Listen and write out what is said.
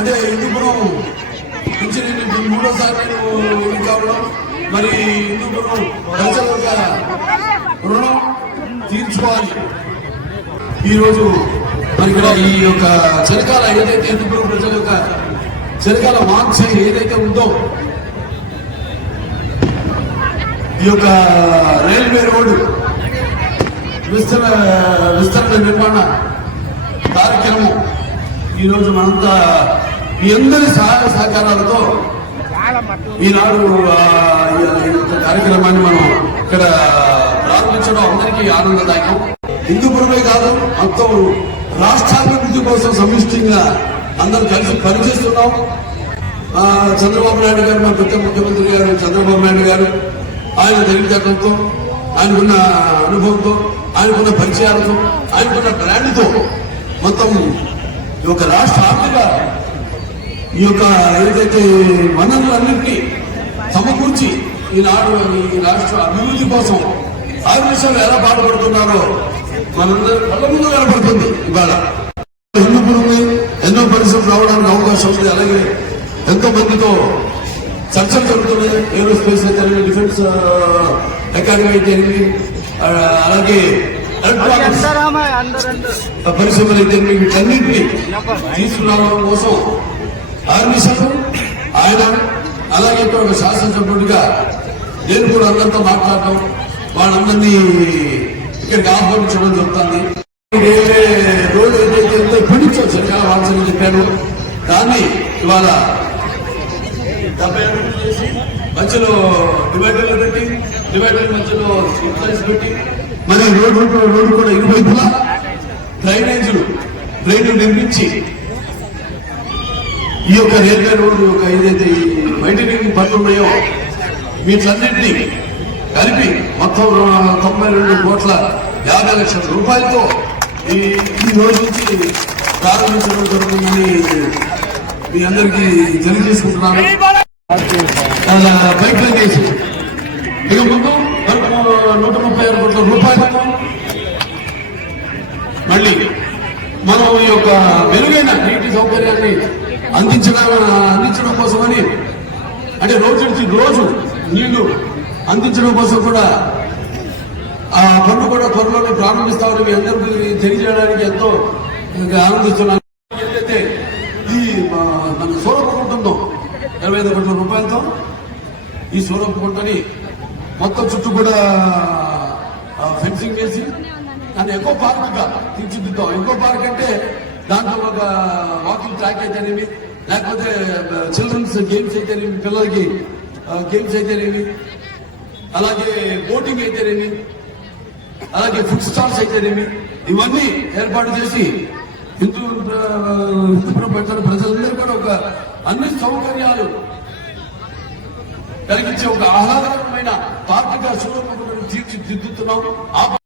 అంటే హిందూపురం నుంచి నేను మూడోసారి నేను ఎన్నిక కావడం, మరి హిందూపురం ప్రజల యొక్క రుణం తీర్చుకోవాలి. ఈరోజు మరి ఇక్కడ ఈ యొక్క చిరకాల ఏదైతే హిందూపురం ప్రజల యొక్క చిరకాల వాంఛ ఏదైతే ఉందో, ఈ యొక్క రైల్వే రోడ్డు విస్తరణ నిర్మాణ కార్యక్రమం ఈరోజు మనంతా మీ అందరి సహాయ సహకారాలతో ఈనాడు కార్యక్రమాన్ని మనం ఇక్కడ ప్రారంభించడం అందరికీ ఆనందదాయకం. హిందూపురమే కాదు, మొత్తం రాష్ట్రాభివృద్ధి కోసం సమిష్టిగా అందరూ కలిసి పనిచేస్తున్నాం. చంద్రబాబు నాయుడు గారు, మా పెద్ద ముఖ్యమంత్రి గారు చంద్రబాబు నాయుడు గారు, ఆయన తెలివితేటలతో, ఆయనకున్న అనుభవంతో, ఆయనకున్న పరిచయాలతో, ఆయనకున్న బ్రాండ్తో మొత్తం ఈ యొక్క రాష్ట్ర ఆర్థిక ఈ యొక్క ఏదైతే వనరులన్నింటినీ సమకూర్చి ఈనాడు ఈ రాష్ట్ర అభివృద్ధి కోసం ఆర్మిషన్లు ఎలా బాధపడుతున్నారో మనందరూ కళ్ళ ముందు కనపడుతుంది. ఇవాళ హిందూపురంలో ఎన్నో పరిశ్రమలు రావడానికి అవకాశం ఉంది. అలాగే ఎంతో మందితో చర్చలు జరుగుతున్నాయి. ఏరోస్పేస్ అయితే, డిఫెన్స్ అకాడమీ అయితే, అలాగే పరిశ్రమలు అయితే, వీటన్నింటినీ తీసుకురావడం కోసం ఆర్మిషన్ ఆయన, అలాగే ఒక శాసనసభ్యుడిగా నేను కూడా అందరితో మాట్లాడటం, వాళ్ళందరినీ ఇక్కడికి ఆహ్వానించడం జరుగుతుంది. రోజు ఏదైతే ఎంతో పిడించాం సరిగ్గా వాల్సని చెప్పాను, దాన్ని ఇవాళ 70 అడుగులు చేసి మధ్యలో డివైడర్లు పెట్టి, డివైడర్ మధ్యలో స్ట్రీట్ పెట్టి, మరి రోడ్డు కూడా ఇరువైపులా డ్రైనేజీలు నిర్మించి ఈ యొక్క రైల్వే రోడ్డు యొక్క ఏదైతే వైండరింగ్ పనులు ఉన్నాయో వీటన్నింటినీ కలిపి మొత్తం 92,50,00,000 రూపాయలతో ఈ రోజు నుంచి ప్రారంభించడం జరుగుతుందని మీ అందరికీ తెలియజేసుకుంటున్నాను. పైప్ లైన్ చేసి ఇక ముందు 136 కోట్ల రూపాయలకు మళ్ళీ మనం ఈ యొక్క మెరుగైన నీటి సౌకర్యాన్ని అందించడం కోసమని, అంటే రోజు నీళ్లు అందించడం కోసం కూడా ఆ పన్ను కూడా త్వరలోనే ప్రారంభిస్తామని మీ అందరికీ తెలియజేయడానికి ఎంతో ఆనందిస్తున్నాను. ఏదైతే ఈ మన సూరపు ఉంటుందో 25 కోట్ల రూపాయలతో ఈ సూరపు గుంటని మొత్తం చుట్టూ కూడా ఫెన్సింగ్ వేసి దాన్ని ఎకో పార్క్ గా తీర్చిదిద్దాం. ఎకో పార్క్ అంటే దాంట్లో ఒక వాకింగ్ ట్రాక్ అయితేనేమి, లేకపోతే చిల్డ్రన్స్ గేమ్స్ అయితేనేమి, పిల్లలకి గేమ్స్ అయితేనేమి, అలాగే బోటింగ్ అయితేనేమి, అలాగే ఫుడ్ స్టాల్స్ అయితేనేమి, ఇవన్నీ ఏర్పాటు చేసి హిందూపురం ప్రజలందరూ కూడా ఒక అన్ని సౌకర్యాలు కలిగించే ఒక ఆహ్లాదకరమైన పార్టీగా సూరపు తీర్చిదిద్దుతున్నాం.